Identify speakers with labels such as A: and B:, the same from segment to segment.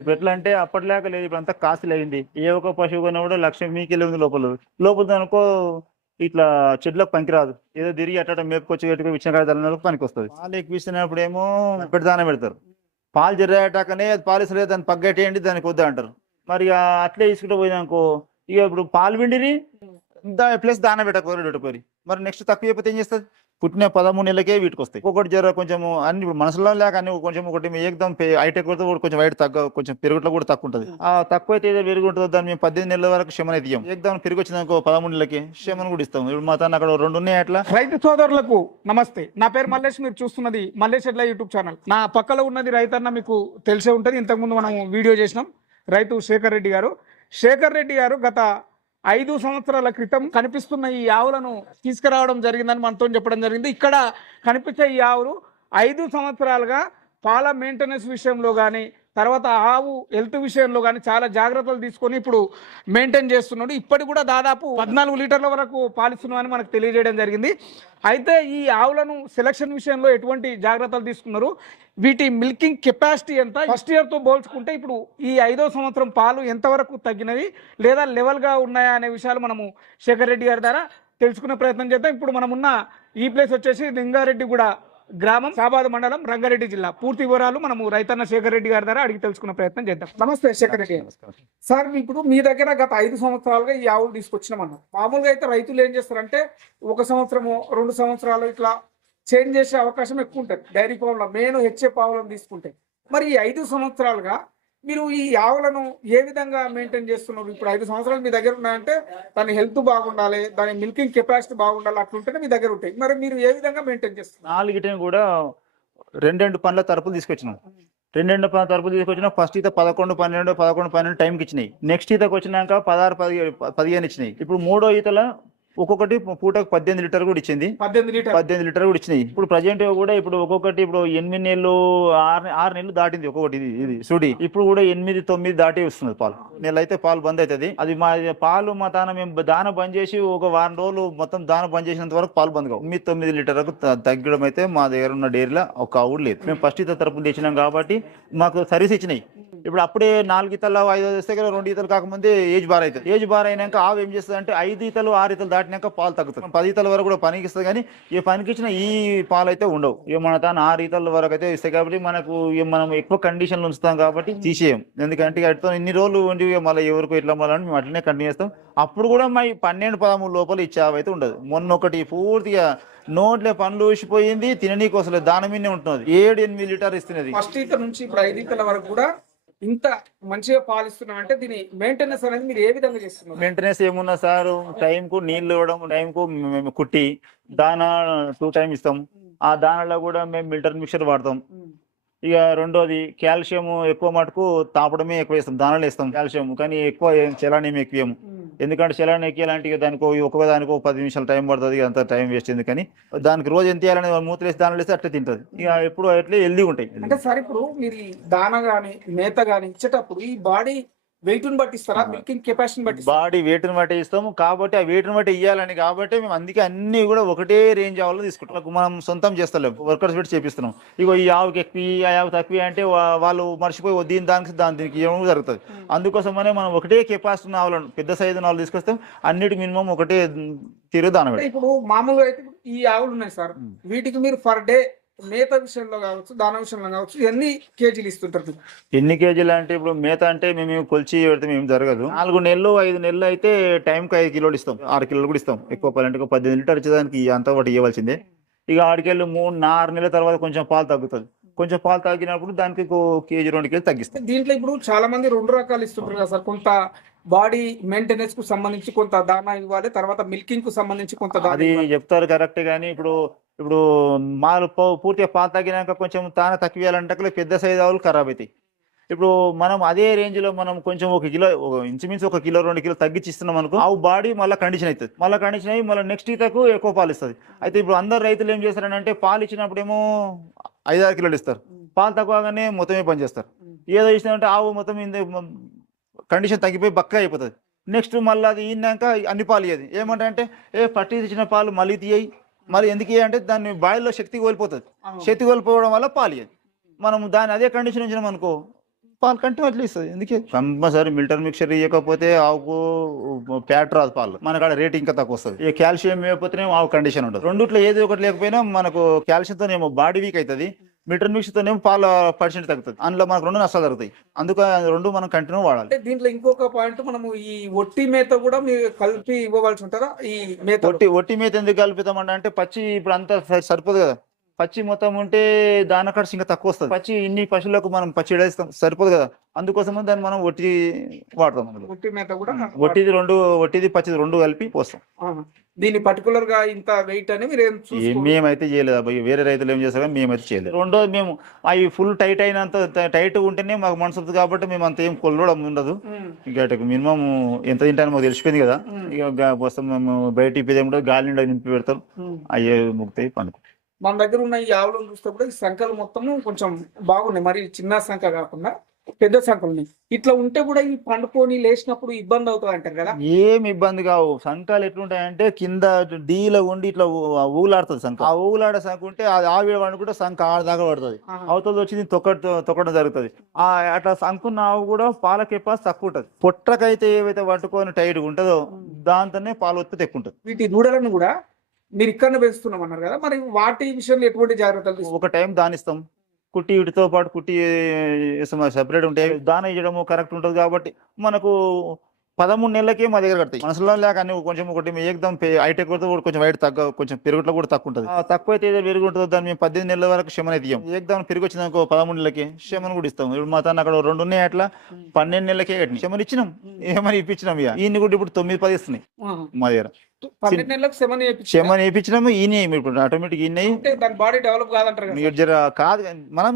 A: ఇప్పుడు ఎట్లా అంటే అప్పటిలాగా లేదు ఇప్పుడు అంతా కాస్ట్లీ అయింది. ఏ ఒక్క పశువు కొన్నా కూడా లక్ష మీకెళ్ళి ఉంది లోపల లోపల అనుకో ఇట్లా చెట్లకు పనికిరాదు. ఏదో తిరిగి అట్ట మేపుకొచ్చి పెట్టుకుని కాడ తల్లినరకు పనికి వస్తుంది పాలు ఎక్కువ ఇస్తున్నప్పుడు ఏమో పెడతానే పెడతారు. పాలు జర్రాటాకనే అది పాలు ఇస్తలేదు దాన్ని పగ్గట్టేయండి దానికి వద్దా అంటారు. మరి ఇక అట్లే తీసుకుంటూ పోయినాకో ఇక ఇప్పుడు పాలు పిండిని దా ప్లస్ దాన పెట్టకపోరు పెట్టకపోయి మరి నెక్స్ట్ తక్కువ అయిపోతే ఏం చేస్తుంది? పుట్టిన పదమూడు నెలలకే వీటికి వస్తాయి ఒక్కొక్కటి జర కొంచెం అన్ని ఇప్పుడు మనసులో లేక అన్ని కొంచెం ఒకటి ఏకదం హైటెక్ కూడా కొంచెం వైట్ తగ్గ కొంచెం పెరుగుట్లో కూడా తక్కువ ఉంటుంది ఆ తక్కువ అయితే ఏదో పెరుగు ఉంటుందో దాన్ని మేము పద్దెనిమిది నెలల వరకు క్షమన ఇయ్యం ఏకదం పెరుగు వచ్చిందనుకో పదమూడు నెలలకి క్షమన కూడా ఇస్తాం. ఇప్పుడు మా తన అక్కడ రెండు ఉన్నాయి అట్లా.
B: రైతు సోదరులకు నమస్తే. నా పేరు మల్లేష్ మీరు చూస్తున్నది మల్లేష్ ఎడ్ల యూట్యూబ్ ఛానల్. నా పక్కలో ఉన్నది రైతన్న మీకు తెలిసే ఉంటుంది. ఇంతకుముందు మనం వీడియో చేసినాం. రైతు శేఖర్ రెడ్డి గారు. శేఖర్ రెడ్డి గారు గత ఐదు సంవత్సరాల క్రితం కనిపిస్తున్న ఈ ఆవులను తీసుకురావడం జరిగిందని మనతో చెప్పడం జరిగింది. ఇక్కడ కనిపించే ఈ ఆవులు ఐదు సంవత్సరాలుగా పాల మెయింటెనెన్స్ విషయంలో కానీ తర్వాత ఆవు హెల్త్ విషయంలో కానీ చాలా జాగ్రత్తలు తీసుకొని ఇప్పుడు మెయింటైన్ చేస్తున్నాడు. ఇప్పటికి కూడా దాదాపు పద్నాలుగు లీటర్ల వరకు పాలిస్తున్నామని మనకు తెలియజేయడం జరిగింది. అయితే ఈ ఆవులను సెలక్షన్ విషయంలో ఎటువంటి జాగ్రత్తలు తీసుకున్నారు? వీటి మిల్కింగ్ కెపాసిటీ ఎంత? ఫస్ట్ ఇయర్తో పోల్చుకుంటే ఇప్పుడు ఈ ఐదో సంవత్సరం పాలు ఎంతవరకు తగ్గినవి? లేదా లెవెల్గా ఉన్నాయా అనే విషయాలు మనము శేఖర్ రెడ్డి గారి ద్వారా తెలుసుకునే ప్రయత్నం చేద్దాం. ఇప్పుడు మనం ఉన్న ఈ ప్లేస్ వచ్చేసి లింగారెడ్డి కూడా గ్రామం సాబాద్ మండలం రంగారెడ్డి జిల్లా. పూర్తి వివరాలు మనము రైతన్న శేఖర్ రెడ్డి గారి ద్వారా అడిగి తెలుసుకునే ప్రయత్నం చేద్దాం. నమస్తే శేఖర్ రెడ్డి. సార్ ఇప్పుడు మీ దగ్గర గత ఐదు సంవత్సరాలుగా ఈ ఆవులు తీసుకొచ్చినామన్నారు మామూలుగా అయితే రైతులు ఏం చేస్తారంటే ఒక సంవత్సరము రెండు సంవత్సరాలు ఇట్లా చేంజ్ చేసే అవకాశం ఎక్కువ ఉంటుంది. డైరీ ఫామ్లో మెయిన్ హెచ్ఏ పావులను తీసుకుంటే. మరి ఈ ఐదు సంవత్సరాలుగా మీరు ఈ ఆవులను ఏ విధంగా మెయింటైన్ చేస్తున్నారు? ఇప్పుడు ఐదు సంవత్సరాలు మీ దగ్గర ఉన్నాయంటే దాని హెల్త్ బాగుండాలి దాని మిల్కింగ్ కెపాసిటీ బాగుండాలి అట్లుంటేనే మీ దగ్గర ఉంటాయి. మరి మీరు ఏ విధంగా మెయింటైన్ చేస్తున్నారు?
A: నాలుగిటిని కూడా రెండు రెండు పనుల తరపులు తీసుకొచ్చినాం. రెండు రెండు పనుల తరపులు తీసుకొచ్చినా. ఫస్ట్ ఈత పదకొండు పన్నెండు పదకొండు పన్నెండు టైంకి ఇచ్చినాయి. నెక్స్ట్ ఈతకు వచ్చినాక పదహారు పదిహేను పదిహేను ఇచ్చినాయి. ఇప్పుడు మూడో ఈతల ఒక్కొక్కటి పూటకు పద్దెనిమిది లీటర్ కూడా ఇచ్చింది.
B: పద్దెనిమిది లీటర్.
A: పద్దెనిమిది లీటర్ కూడా ఇచ్చినాయి. ఇప్పుడు ప్రజెంట్ కూడా ఇప్పుడు ఒక్కొక్కటి ఇప్పుడు ఎనిమిది నెలలు ఆరు ఆరు నెలలు దాటింది ఒక్కొక్కటి ఇది ఇది సుడి. ఇప్పుడు కూడా ఎనిమిది తొమ్మిది దాటి వస్తుంది పాలు. నెల అయితే పాలు బంద్ అవుతుంది. అది మా పాలు మా తాన మేము దాన బంద్ చేసి ఒక వారం రోజులు మొత్తం దాన బంద్ చేసినంత వరకు పాలు బంద్ కావు. ఎనిమిది తొమ్మిది లీటర్లకు తగ్గడం అయితే మా దగ్గర ఉన్న డైరీలో ఒక ఆవుడు లేదు. మేము ఫస్ట్ తరపున తెచ్చినాం కాబట్టి మాకు సర్వీస్ ఇచ్చినాయి. ఇప్పుడు అప్పుడే నాలుగు ఇతలు ఐదు వేస్తే కదా రెండు ఈతలు కాకముందే ఏజ్ బార్ అవుతుంది. ఏజ్ బార్ అయినాక ఆవు ఏం చేస్తుంది అంటే ఐదు ఈతలు ఆరు ఈతలు దాటినాక పాలు తగ్గుతుంది. పది ఈతల వరకు కూడా పనికి ఇస్తుంది కానీ ఏ పనికి ఇచ్చిన ఈ పాలు అయితే ఉండవు. ఇక మన తాను ఆరు ఈతల వరకు అయితే ఇస్తాయి కాబట్టి మనకు మనం ఎక్కువ కండిషన్లు ఉంచుతాం కాబట్టి తీసేయం. ఎందుకంటే ఇక అట్లా ఇన్ని రోజులు ఉండి మళ్ళీ ఎవరికి ఇట్లా మళ్ళీ మేము అట్లనే కంటిన్యూ చేస్తాం. అప్పుడు కూడా మా పన్నెండు పదమూడు లోపల ఇచ్చే ఆవు అయితే ఉండదు. మొన్న ఒకటి పూర్తిగా నోట్లే పనులు ఊసిపోయింది తిననీకి అసలు దాని మీదనే ఉంటున్నది. ఏడు ఎనిమిది లీటర్ ఇస్తున్నది.
B: ఫస్ట్ ఈత నుంచి ఇప్పుడు ఐదు ఈతల వరకు కూడా ఇంత మంచిగా పాలిస్తున్నాం అంటే దీని మెయింటెనెన్స్ అనేది మీరు ఏ విధంగా చేస్తున్నారు?
A: మెయింటెనెన్స్ ఏమున్నా సార్ టైం కు నీళ్ళు ఇవ్వడం టైం కు మేము కుట్టి దానా టూ టైం ఇస్తాం. ఆ దానాలో కూడా మేము మిల్టర్ మిక్చర్ వాడతాం. ఇక రెండోది కాల్షియం ఎక్కువ మటుకు తాపడమే ఎక్కువ వేస్తాం దానాలు వేస్తాం కాల్షియం కానీ ఎక్కువ ఏం చలాని ఏమి ఎక్కువేము ఎందుకంటే చలాని ఎక్కేలాంటి దానికి ఒక్కొక్క ఒక పది నిమిషాలు టైం పడుతుంది అంత టైం వేస్ట్ ఎందుకని? దానికి రోజు ఎంత చేయాలని మూత వేసి వేస్తే అట్లా తింటది. ఇక ఎప్పుడు అట్లే హెల్దీ ఉంటాయి.
B: అంటే సార్ ఇప్పుడు మీరు దాన గాని మేత గాని ఇచ్చేటప్పుడు ఈ బాడీ వెయిట్ని బట్టి ఇస్తారా మిల్కింగ్ కెపాసిటీని బట్టి?
A: బాడీ వెయిట్ని బట్టి ఇస్తాము. కాబట్టి ఆ వెయిట్ని బట్టి ఇవ్వాలని కాబట్టి మేము అందుకే అన్ని కూడా ఒకటే రేంజ్ ఆవులు తీసుకుంటాం. మనం సొంతం చేస్తలేం. వర్కర్స్ పెట్టి చేపిస్తున్నాం. ఇగో ఈ ఆవుకి ఎక్కువ ఈ ఆవు తక్కువ అంటే వాళ్ళు మర్చిపోయి "ఓ దీని దానికి దాని దీనికి ఇవ్వడం జరుగుతుంది. అందుకోసమనే మనం ఒకటే కెపాసిటీ ఆవులను పెద్ద సైజు ఆవులు తీసుకొస్తాం అన్నిటికి మినిమం ఒకటే తీరు దాన
B: ఇప్పుడు మామూలుగా అయితే ఈ ఆవులు ఉన్నాయి సార్. వీటికి మీరు పర్ డే మేత విషయంలో కావచ్చు దాన విషయంలో కావచ్చు ఎన్ని కేజీలు ఇస్తుంటారు?
A: ఎన్ని కేజీలు అంటే ఇప్పుడు మేత అంటే మేము కొలిచి పెడితే మేము జరగదు. నాలుగు నెలలు ఐదు నెలలు అయితే టైంకి ఐదు కిలోలు ఇస్తాం ఆరు కిలోలు కూడా ఇస్తాం. ఎక్కువ ఒక పద్దెనిమిది లీటర్ వచ్చేదానికి అంతా ఒకటి ఇవ్వాల్సిందే. ఇక ఆడికెళ్ళి మూడు నా- ఆరు నెలల తర్వాత కొంచెం పాలు తగ్గుతుంది. కొంచెం పాలు తగ్గినప్పుడు దానికి కేజీ రెండు కేజీ తగ్గిస్తాం.
B: దీంట్లో ఇప్పుడు చాలా మంది రెండు రకాలు ఇస్తుంటారు కదా సార్. కొంత బాడీ మెయింటెనెన్స్కు సంబంధించి కొంత దానా ఇవ్వాలి తర్వాత మిల్కింగ్కు సంబంధించి కొంత
A: అది. చెప్తారు కరెక్ట్ కానీ ఇప్పుడు ఇప్పుడు మాలు పూర్తిగా పాలు తగ్గినాక కొంచెం తాన తక్కువ పెద్ద సైజు ఆవులు ఖరాబ్ అవుతాయి. ఇప్పుడు మనం అదే రేంజ్లో మనం కొంచెం ఒక కిలో ఒక ఇంచుమించు ఒక కిలో రెండు కిలో తగ్గించి ఇస్తున్నాం అనుకో ఆవు బాడీ మళ్ళీ కండిషన్ అవుతుంది. మళ్ళీ కండిషన్ అయ్యి మళ్ళీ నెక్స్ట్ ఈతకు ఎక్కువ పాలు ఇస్తుంది. అయితే ఇప్పుడు అందరు రైతులు ఏం చేస్తారంటే పాలు ఇచ్చినప్పుడేమో ఐదారు కిలోలు ఇస్తారు. పాలు తక్కువగానే మొత్తమే పని చేస్తారు. ఏదో ఇచ్చినామంటే ఆవు మొత్తం కండిషన్ తగ్గిపోయి బక్క అయిపోతుంది. నెక్స్ట్ మళ్ళీ అది ఈనాక అన్ని పాలు ఇయ్యదు. ఏమంటే అంటే ఏ పట్టి ఇచ్చిన పాలు మళ్ళీ తీయయి. మళ్ళీ ఎందుకు అంటే దాని బాడీలో శక్తి కోల్పోతుంది. శక్తి కోల్పోవడం వల్ల పాలు ఇయ్యదు మనం దాని అదే కండిషన్ ఉంచినాం అనుకో పాలు కంటే అట్లా ఇస్తుంది. ఎందుకే కంపల్సరీ మిల్టర్ మిక్చర్ ఇవ్వకపోతే ఆవుకు ఫ్యాట్ రాదు పాలు. మనకు ఆడ రేట్ ఇంకా తక్కువ వస్తుంది. ఇక కాల్షియం ఇవ్వకపోతేనే ఆవు కండిషన్ ఉండదు. రెండిట్లో ఏది ఒకటి లేకపోయినా మనకు కాల్షియంతో ఏమో బాడీ వీక్ అవుతుంది. మిల్టర్ మిక్చర్తోనేమో పాల పర్సెంట్ తగ్గుతుంది. అందులో మనకు రెండు నష్టాలు జరుగుతాయి. అందుకు రెండు మనం కంటిన్యూ వాడాలి.
B: అంటే దీంట్లో ఇంకొక పాయింట్ మనము ఈ ఒట్టి మేత కూడా మీరు కలిపి ఇవ్వవలసి ఉంటుందా? ఈ మేత
A: ఒట్టి ఒట్టి మేత ఎందుకు కలుపుతామంటే అంటే పచ్చి ఇప్పుడు అంతా సరిపోదు కదా. పచ్చి మొత్తం ఉంటే దాని ఖర్చు ఇంకా తక్కువ వస్తుంది. పచ్చి ఇన్ని పశువులకు మనం పచ్చి ఇడేస్తాం సరిపోదు కదా. అందుకోసం దాన్ని మనం ఒట్టి వాడతాం
B: ఒట్టి మేత కూడా
A: ఒట్టిది రెండు ఒట్టిది పచ్చిది రెండు కలిపి పోస్తాం.
B: ఆహా. దీని పర్టికులర్గా ఇంత వెయిట్ అని మీరు
A: మేమైతే చేయలేదు అబ్బాయి వేరే రైతులు ఏం చేస్తారు మేమైతే చేయలేదు. రెండోది మేము అవి ఫుల్ టైట్ అయినంత టైట్ ఉంటేనే మాకు మనసు కాబట్టి మేము అంత ఏం కొలవడం ఉండదు. ఇక మినిమం ఎంత తింటానో మాకు తెలిసిపోయింది కదా. ఇక మేము బయట ఇప్పేది ఏముంటుంది గాలి నిండా నింపి పెడతాం. అయ్యే ముక్తాయి పండుకు
B: మన దగ్గర ఉన్న ఈ ఆవులను చూస్తే కూడా ఈ సంఖ్యలు మొత్తము కొంచెం బాగున్నాయి. మరి చిన్న సంఖ్య కాకుండా పెద్ద ఉన్నాయి ఇట్లా ఉంటే కూడా ఈ పండుకొని లేచినప్పుడు ఇబ్బంది అవుతుంది అంటారు కదా?
A: ఏం ఇబ్బంది కావు. సంకాలు ఎట్లుంటాయంటే కింద డీలో ఉండి ఇట్లా ఊగులాడుతుంది సంఖ. ఆ ఊగులాడే సంఖ ఉంటే అది ఆవిడ పండుకుంటే సంఖ ఆడ దాకా పడుతుంది. అవతల వచ్చి తొక్క తొక్కడం జరుగుతుంది. ఆ అట్లా సంకున్న ఆవు కూడా పాల కెపాస్ తక్కువ ఉంటుంది. పొట్టకైతే ఏవైతే పట్టుకొని టైట్గా ఉంటుందో దాంతోనే పాల ఉత్పత్తి ఎక్కువ ఉంటుంది
B: వీటి దూడలను కూడా మీరు ఇక్కడనే పెంచుతున్నాం అన్నారు కదా? మరి వాటి విషయంలో ఎటువంటి జాగ్రత్తలు
A: ఒక టైం దానిస్తాం. కుట్టి వీటితో పాటు కుట్టి సెపరేట్ ఉంటాయి దాన ఇవ్వడము కరెక్ట్ ఉంటుంది కాబట్టి మనకు పదమూడు నెలలకే మా దగ్గర కడతాయి. మనసులో లేక అన్ని కొంచెం ఒకటి ఏకదం హైటెక్ కూడా కొంచెం వైట్ తగ్గ కొంచెం పెరుగుట్లో కూడా తక్కువ ఉంటుంది ఆ తక్కువ అయితే ఏదో పెరుగు ఉంటుందో దాన్ని మేము పద్దెనిమిది నెలల వరకు అయితే ఇయ్యం. ఏకదం పెరుగు వచ్చింది అనుకో పదమూడు నెలలకి శమన కూడా ఇస్తాం. ఇప్పుడు మా తన అక్కడ రెండు ఉన్నాయి అట్లా పన్నెండు నెలలకే కట్టినాం శమన ఇచ్చినాం. ఏమని ఇప్పించినాం ఇక. ఈయన కూడా ఇప్పుడు తొమ్మిది పది ఇస్తున్నాయి. మా దగ్గర. శమన వేయించినాము ఈయన ఇప్పుడు. ఆటోమేటిక్ ఈయన
B: అంటే దాని బాడీ డెవలప్ కాదంటారు కదా
A: మీరు జర కాదు మనం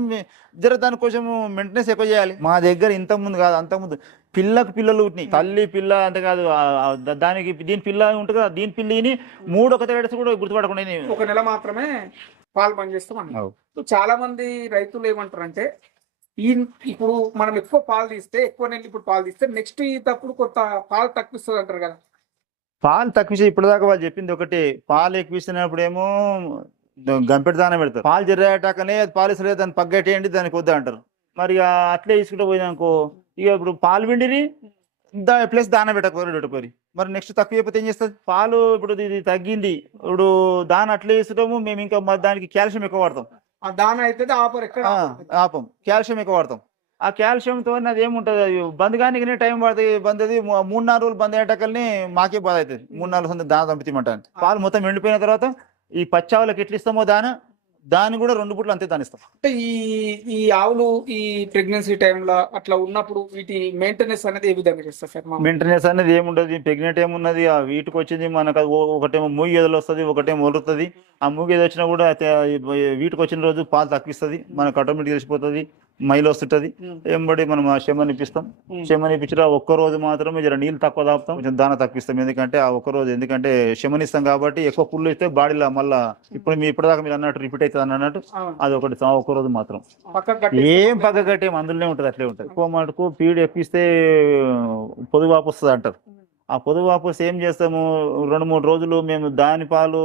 A: జర దాని కొంచెం మెయింటెనెన్స్ ఎక్కువ చేయాలి. మా దగ్గర ఇంత ముందు కాదు అంత ముందు పిల్లకు పిల్లలు తల్లి పిల్ల అంతే కాదు దానికి దీని పిల్ల ఉంటుంది కదా దీని పిల్లిని మూడు ఒక తేడా కూడా గుర్తుపడకుండా
B: ఒక నెల మాత్రమే పాలు పనిచేస్తాం చాలా మంది రైతులు ఏమంటారు అంటే ఈ ఇప్పుడు మనం ఎక్కువ పాలు తీస్తే ఎక్కువ నెలలు ఇప్పుడు పాలు తీస్తే నెక్స్ట్ ఈ తప్పుడు కొత్త పాలు తక్కువ ఇస్తుంది అంటారు కదా.
A: పాలు తక్కువ ఇప్పటిదాకా వాళ్ళు చెప్పింది ఒకటి పాలు ఎక్కువ ఇస్తున్నప్పుడు ఏమో గంపెడు దానం పెడతారు. పాలు జర్రాటాకనే అది పాలు ఇస్తలేదు దాన్ని పగ్గట్టేయండి దానికి వద్దా అంటారు. మరి అట్లే తీసుకుంటూ పోయినాకో ఇక ఇప్పుడు పాలు పిండిని దా ప్లస్ దాన పెట్టకపోరు పెట్టుకోరి. మరి నెక్స్ట్ తక్కువ అయిపోతే ఏం చేస్తుంది పాలు ఇప్పుడు ఇది తగ్గింది. ఇప్పుడు దాని అట్లే ఇస్తాము మేము ఇంకా దానికి కాల్షియం ఎక్కువ వాడతాం.
B: ఆ దాన అయితే ఆపర్ ఎక్కడ
A: ఆ, ఆపం. కాల్షియం ఎక్కువ వాడతాం. ఆ కాల్షియంతో అది ఏముంటుంది? అది బంద్ కానీ టైం పడుతుంది. బంద్ అది మూడు నాలుగు రోజులు బంద్ అయ్యేటకల్ని మాకే బాధ అవుతుంది. మూడు నాలుగు సంది దాన చంపుతామంటాను పాలు మొత్తం ఎండిపోయిన తర్వాత ఈ పచ్చావులకు ఎట్లా ఇస్తామో దాన? దాన్ని కూడా రెండు బుట్లు అంతే దానిస్తాం
B: అంటే ఈ ఈ ఆవులు ఈ ప్రెగ్నెన్సీ టైంలో అట్లా ఉన్నప్పుడు వీటి మెయింటెనెన్స్ అనేది ఏ విధంగా చేస్తారు సార్
A: మెయింటెనెన్స్ అనేది ఏముండదు. ప్రెగ్నెంట్ ఏమున్నది ఆ వీటికి వచ్చింది మనకు ఒకటేమో మూగి ఎదలు వస్తుంది ఒకటేమో ఒరుతుంది ఆ మూగి ఎదలు వచ్చినా కూడా వీటికి వచ్చిన రోజు పాలు తక్కువిస్తుంది మనకు ఆటోమేటిక్ తెలిసిపోతుంది. మైలు వస్తుంటది. ఎంబడి మనం. శమని ఇప్పించిన ఒక్క రోజు మాత్రమే జర నీళ్ళు తక్కువ తాపుతాం కొంచెం దాన తక్కువిస్తాం. ఎందుకంటే ఆ ఒక్క రోజు ఎందుకంటే శమనిస్తాం కాబట్టి ఎక్కువ పుల్లు ఇస్తే బాడీలో మళ్ళా ఇప్పుడు మీ ఇప్పటిదాకా మీరు అన్నట్టు రిపీట్ అవుతుంది అన్నట్టు. అది ఒకటి ఒక్క రోజు మాత్రం. ఏం పక్క కట్టే అందులోనే ఉంటుంది అట్లే ఉంటుంది. ఎక్కువ మటుకు పీడు ఎక్కిస్తే పొదువాపు వస్తుంది అంటారు. ఆ పొదువాపు వస్తే ఏం చేస్తాము? రెండు మూడు రోజులు మేము దాని పాలు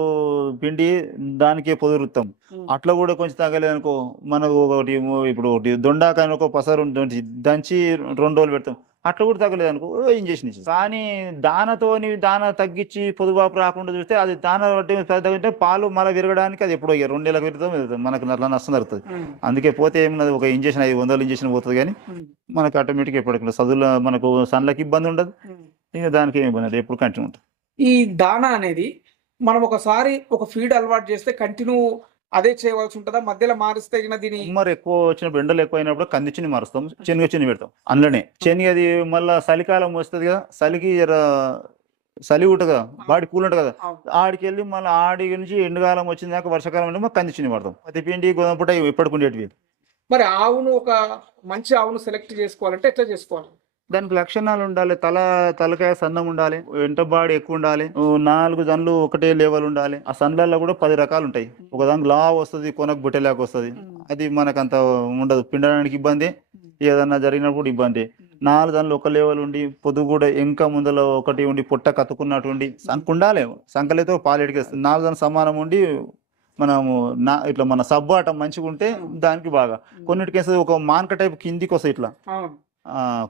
A: పిండి దానికే పొదురుతాం. అట్లా కూడా కొంచెం తగ్గలేదు అనుకో మనకు ఒకటి ఇప్పుడు ఒకటి దొండాకాయ ఒక పసరు దంచి- రెండు రోజులు పెడతాం. అట్లా కూడా తగ్గలేదు అనుకో ఇంజక్షన్ ఇచ్చి కానీ దానతోని దాన తగ్గించి పొదువాపు రాకుండా చూస్తే అది దాన బట్టి తగ్గితే పాలు మళ్ళీ విరగడానికి అది ఎప్పుడో రెండు నెలలకు విరుగుతాం. మనకు అట్లా నష్టం జరుగుతుంది. అందుకే పోతే ఏమున్నది? ఒక ఇంజక్షన్ ఐదు వందలు ఇంజక్షన్ పోతుంది కానీ మనకు ఆటోమేటిక్ ఎప్పటికీ చదువులో మనకు సన్లకి ఇబ్బంది ఉండదు. ఇంకా దానికి ఏమి ఇబ్బంది ఎప్పుడు కంటిన్యూ ఉంటుంది.
B: ఈ దానా అనేది మనం ఒకసారి ఒక ఫీడ్ అలవాటు చేస్తే కంటిన్యూ అదే చేయవలసి ఉంటుందా? మధ్యలో మారిస్తే దీని
A: ఉమ్మర్ ఎక్కువ వచ్చినప్పుడు ఎండలు ఎక్కువ అయినప్పుడు కంది చిన్ని మారుస్తాం శనగ చిన్ని పెడతాం అందులోనే. శనగ అది మళ్ళీ చలికాలం వస్తుంది కదా చలికి చలి ఉంటుంది కదా బాడీ కూల్ ఉంటుంది కదా. ఆడికి వెళ్ళి మళ్ళీ ఆడి నుంచి ఎండుకాలం వచ్చిన దాకా వర్షాకాలం అంటే కంది చిన్ని పడతాం పత్తి పిండి గోధుమ పుట్ట ఎప్పటికి ఉండేటివి.
B: మరి ఆవును ఒక మంచి ఆవును సెలెక్ట్ చేసుకోవాలంటే ఎట్లా చేసుకోవాలి?
A: దానికి లక్షణాలు ఉండాలి. తల తలకాయ సన్నం ఉండాలి. ఎంట బాడీ ఎక్కువ ఉండాలి. నాలుగు దానిలో ఒకటే లెవెల్ ఉండాలి. ఆ సన్లలో కూడా పది రకాలు ఉంటాయి. ఒక దానికి లా వస్తుంది కొనకు బుట్టెలాగా వస్తుంది. అది మనకు అంత ఉండదు. పిండడానికి ఇబ్బంది. ఏదన్నా జరిగినప్పుడు ఇబ్బంది. నాలుగు దానిలో ఒక లెవెల్ ఉండి పొద్దు కూడా ఇంకా ముందర ఒకటి ఉండి పుట్ట కత్తుకున్నట్టు ఉండి సంక ఉండాలి. సంకలతో పాలు ఎడికేస్తుంది నాలుగు దాని సమానం ఉండి మనము నా ఇట్లా మన సబ్బు ఆట మంచిగా ఉంటే దానికి బాగా. కొన్నిటికి ఒక మానక టైప్ కిందికి వస్తాయి ఇట్లా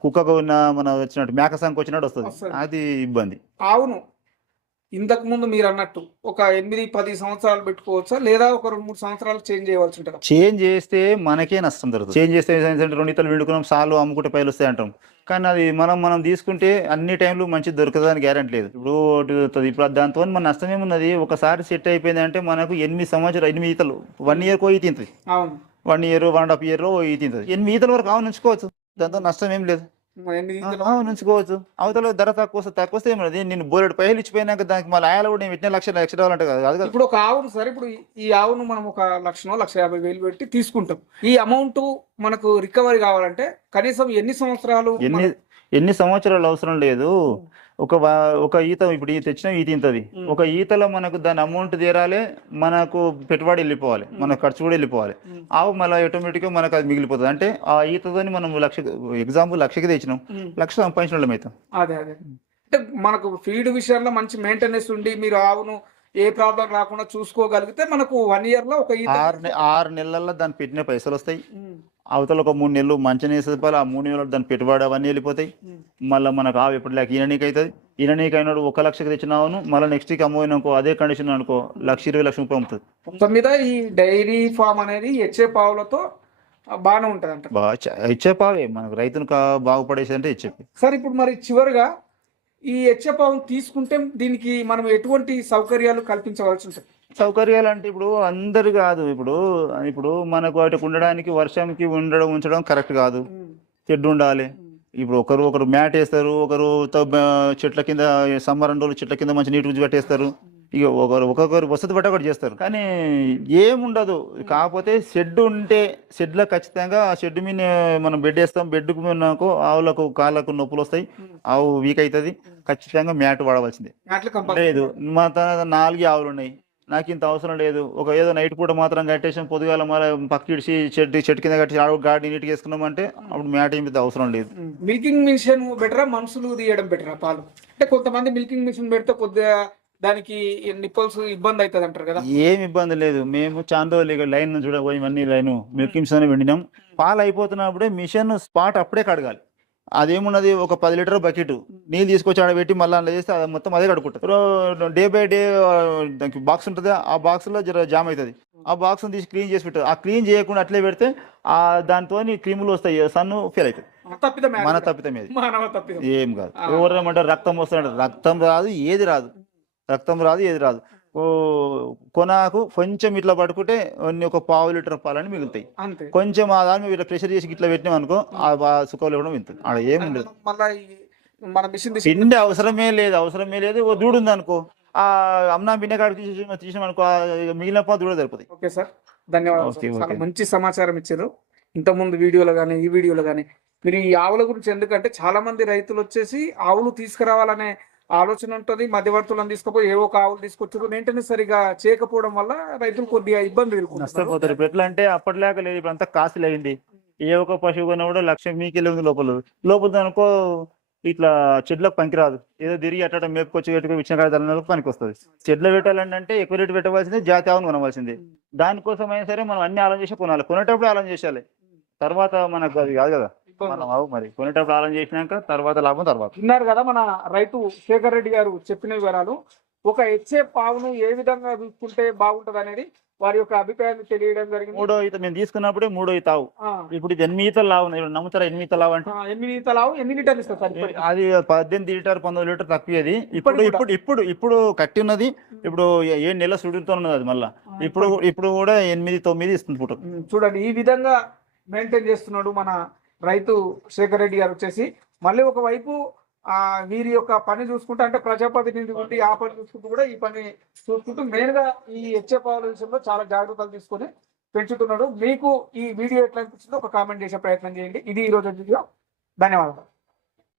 A: కుక్కకు ఉన్న మన వచ్చినట్టు మేక సంఖ వచ్చినట్టు వస్తుంది. అది ఇబ్బంది.
B: అవును. ఇంతకు ముందు మీరు అన్నట్టు ఒక ఎనిమిది పది సంవత్సరాలు పెట్టుకోవచ్చా? లేదా ఒక రెండు మూడు సంవత్సరాలు చేంజ్ చేయవలసి ఉంటుంది?
A: చేంజ్ చేస్తే మనకే నష్టం జరుగుతుంది. చేంజ్ చేస్తే రెండు ఇతలు విండుకున్నాం సార్లు అమ్ముకుంటే పైలు వస్తాయి అంటాం. కానీ అది మనం మనం తీసుకుంటే అన్ని టైంలో మంచి దొరకదని గ్యారంటీ లేదు. ఇప్పుడు. ఇప్పుడు దాంతో మన నష్టం ఏమున్నది? ఒకసారి సెట్ అయిపోయింది అంటే మనకు ఎనిమిది సంవత్సరాలు ఎనిమిది ఈతలు. వన్ ఇయర్ కో ఈ తింటుంది.
B: అవును.
A: One year one and half year ఈ తింటుంది. ఎనిమిది ఈతల వరకు అవును ఉంచుకోవచ్చు. దాంతో నష్టం ఏం లేదు. ఉంచుకోవచ్చు అవతల ధర తక్కువ వస్తే తక్కువ వస్తే ఏమన్నది నేను బోలెడు పైలు ఇచ్చిపోయినాక దానికి మళ్ళీ ఆయాలు కూడా నేను పెట్టిన లక్ష లక్ష రావాలంటే కాదు
B: ఇప్పుడు ఒక ఆవును సరే ఇప్పుడు ఈ ఆవును మనం ఒక లక్షనో లక్ష యాభై వేలు పెట్టి తీసుకుంటాం. ఈ అమౌంట్ మనకు రికవరీ కావాలంటే కనీసం ఎన్ని సంవత్సరాలు
A: ఎన్ని ఎన్ని సంవత్సరాలు అవసరం లేదు. ఒక ఒక ఈత ఇప్పుడు ఈ తెచ్చిన ఈత ఇంతది. ఒక ఈతలో మనకు దాని అమౌంట్ తీరాలి మనకు పెట్టుబడి వెళ్ళిపోవాలి మన ఖర్చు కూడా వెళ్ళిపోవాలి. ఆవు మళ్ళీ ఆటోమేటిక్గా మనకు అది మిగిలిపోతుంది అంటే ఆ ఈతతోని మనం లక్ష ఎగ్జాంపుల్ లక్షకి తెచ్చినాం. లక్ష సంపాదించిన వాళ్ళం అవుతాం
B: అదే అదే అంటే మనకు ఫీడ్ విషయంలో మంచి మెయింటెనెన్స్ ఉండి మీరు ఆవును ఏ ప్రాబ్లం రాకుండా చూసుకోగలిగితే మనకు వన్ ఇయర్లో ఒక
A: ఆరు ఆరు నెలల్లో దాని పెట్టిన పైసలు వస్తాయి. అవతల ఒక మూడు నెలలు మంచి వేసేది ఆ మూడు నెలలు దాని పెట్టుబడి అవన్నీ వెళ్ళిపోతాయి. మళ్ళీ మనకు ఆవు ఎప్పుడు లేక ఈననీకి అవుతుంది. ఈననీకి అయినాడు ఒక లక్షకి తెచ్చినావును మళ్ళీ నెక్స్ట్ వీక్ అమ్మోయిననుకో అదే కండిషన్ అనుకో లక్ష ఇరవై లక్ష ముప్పై అమ్ముతుంది.
B: మొత్తం మీద ఈ డైరీ ఫామ్ అనేది హెచ్ఏ పావులతో బాగానే ఉంటది అంట
A: ఇచ్చే పావే మనకు రైతును బాగుపడేసి అంటే ఇచ్చేపి
B: సార్ ఇప్పుడు మరి చివరిగా ఈ హెచ్ఏ పావును తీసుకుంటే దీనికి మనం ఎటువంటి సౌకర్యాలు కల్పించవలసి ఉంటుంది?
A: సౌకర్యాలు అంటే ఇప్పుడు అందరు కాదు. ఇప్పుడు ఇప్పుడు మనకు వాటికి ఉండడానికి వర్షంకి ఉండడం ఉంచడం కరెక్ట్ కాదు. చెడ్డు ఉండాలి. ఇప్పుడు ఒకరు ఒకరు మ్యాట్ వేస్తారు ఒకరు చెట్ల కింద సమ్మర్ రెండు రోజులు చెట్ల కింద మంచి నీటి గుజ్జు పెట్టేస్తారు ఇక ఒకరు ఒక్కొక్కరు వసతి బట్ట ఒకటి చేస్తారు. కానీ ఏముండదు కాకపోతే షెడ్ ఉంటే షెడ్లో ఖచ్చితంగా ఆ షెడ్ మీద మనం బెడ్ వేస్తాం. బెడ్ మీదకు ఆవులకు కాళ్ళకు నొప్పులు వస్తాయి. ఆవు వీక్ అవుతుంది. ఖచ్చితంగా మ్యాట్ వాడవలసిందే. లేదు. మా తన నాలుగు ఆవులు ఉన్నాయి. నాకు ఇంత అవసరం లేదు. ఒక ఏదో నైట్ పూట మాత్రం కట్టేసి పొద్దుగాల మళ్ళీ పక్క ఇడిచి చెట్టు చెట్టు కింద కట్టి ఆడు గాడి నీట్గా వేసుకున్నామంటే అప్పుడు మ్యాట్ ఏం పెద్ద అవసరం లేదు.
B: మిల్కింగ్ మిషన్ బెటరా? మనుషులు తీయడం బెటరా పాలు? అంటే కొంతమంది మిల్కింగ్ మిషన్ పెడితే కొద్దిగా దానికి నిప్పల్స్ ఇబ్బంది అవుతుంది అంటారు కదా.
A: ఏం ఇబ్బంది లేదు. మేము ఇక లైన్ చూడకపోయి ఇవన్నీ లైన్ మిల్క్ మిషన్ వెండినాం. పాలు అయిపోతున్నప్పుడే మిషన్ స్పాట్ అప్పుడే కడగాలి. అదేమున్నది? ఒక పది లీటర్ బకెట్. నీళ్ళు తీసుకొచ్చి ఆడ పెట్టి మళ్ళీ అందులో చేస్తే అది మొత్తం అదే కడుకుంటుంది డే బై డే దానికి బాక్స్ ఉంటుంది. ఆ బాక్స్లో జర జామ్ అవుతుంది ఆ బాక్స్ తీసి క్లీన్ చేసి పెట్టారు ఆ క్లీన్ చేయకుండా అట్లే పెడితే ఆ దాంతో క్రీములు వస్తాయి. సన్ను ఫెయిల్ అవుతుంది మన తప్పితం ఏది? ఏం కాదు. ఎవరేమంటారు రక్తం వస్తుంది రక్తం రాదు ఏది రాదు. రక్తం రాదు ఏది రాదు. కొనాకు కొంచెం ఇట్లా పట్టుకుంటే అన్ని ఒక పావు లీటర్ పాలని మిగులుతాయి. కొంచెం ఆ దాని మీద ఇట్లా ప్రెషర్ చేసి ఇట్లా పెట్టినాం అనుకో ఆ బా- సుఖం ఇవ్వడం వింటుంది ఏముండదు
B: మన మిషన్ తీసి
A: పిండి అవసరమే లేదు అవసరమే లేదు. ఓ దూడు ఉంది అనుకో. ఆ అమ్నా బిన్నె కాడికి తీసేసి తీసినాం అనుకో మిగిలిన పాలు దూడ సరిపోతాయి.
B: Okay sir. ధన్యవాదాలు. మంచి సమాచారం ఇచ్చారు. ఇంతకుముందు వీడియోలో కానీ ఈ వీడియోలో కానీ మీరు ఈ ఆవుల గురించి ఎందుకంటే చాలా మంది రైతులు వచ్చేసి ఆవులు తీసుకురావాలనే ఆలోచన ఉంటుంది మధ్యవర్తులను తీసుకుపోయి ఏ ఒక ఆవులు తీసుకొచ్చారు మెయింటెనెన్స్ సరిగా చేయకపోవడం వల్ల రైతులు కొద్దిగా ఇబ్బంది
A: నష్టపోతారు. ఇప్పుడు ఎట్లా అంటే అప్పటిలాగా లేదు ఇప్పుడు అంతా కాస్ట్లీ అయింది. ఏ ఒక్క పశువు కొన్నా కూడా లక్ష మీకెళ్ళి ఉంది లోపల. లోపల అనుకో ఇట్లా చెట్లకు పనికిరాదు. ఏదో తిరిగి అట్ట మేపుకొచ్చి పెట్టుకుని ఇచ్చిన కాడ పనికి వస్తుంది చెట్లు పెట్టాలంటే ఎక్కువ రేటు పెట్టవలసింది జాతి ఆవును కొనవలసిందే. దానికోసం అయినా సరే మనం అన్ని ఆలోచన చేసి కొనాలి. కొనేటప్పుడు ఆలోచన చేయాలి తర్వాత మనకు అది కాదు కదా. మనం అవు మరి. కొనేటప్పుడు ఆలోచన చేసినాక తర్వాత లాభం తర్వాత.
B: విన్నారు కదా మన రైతు శేఖర్ రెడ్డి గారు చెప్పిన వివరాలు. ఒక హెచ్ఏ పావును ఏ విధంగా చూసుకుంటే బాగుంటది అనేది వారి యొక్క అభిప్రాయాన్ని తెలియడం జరిగింది.
A: మూడో ఈత మేము తీసుకున్నప్పుడే మూడో ఈత ఆవు
B: ఆ,
A: ఇప్పుడు ఇది ఎనిమిది ఈతలు లావు. ఇప్పుడు నమ్ముతారా ఎనిమిది ఈతలు లావు అంటే?
B: ఎనిమిది ఈతలావు ఎన్ని లీటర్లు ఇస్తారు సార్?
A: అది పద్దెనిమిది లీటర్ పంతొమ్మిది లీటర్ తక్కువ అది ఇప్పుడు ఇప్పుడు ఇప్పుడు ఇప్పుడు కట్టి ఉన్నది. ఇప్పుడు ఏ- నెలల సుడుతో ఉన్నది అది మళ్ళా. ఇప్పుడు ఇప్పుడు కూడా ఎనిమిది తొమ్మిది ఇస్తుంది
B: ఉమ్, చూడండి ఈ విధంగా మెయింటైన్ చేస్తున్నాడు మన రైతు శేఖర్ రెడ్డి గారు వచ్చేసి మళ్ళీ ఒకవైపు ఆ వీరి యొక్క పని చూసుకుంటూ అంటే ప్రజాప్రతినిధి ఉండి ఆ పని చూసుకుంటూ కూడా ఈ పని చూసుకుంటూ మెయిన్గా ఈ హెచ్ఏ పావుల విషయంలో చాలా జాగ్రత్తలు తీసుకొని పెంచుతున్నాడు. మీకు ఈ వీడియో ఎట్లా అనిపించిందో ఒక కామెంట్ చేసే ప్రయత్నం చేయండి. ఇది ఈ రోజు వీడియో. ధన్యవాదాలు.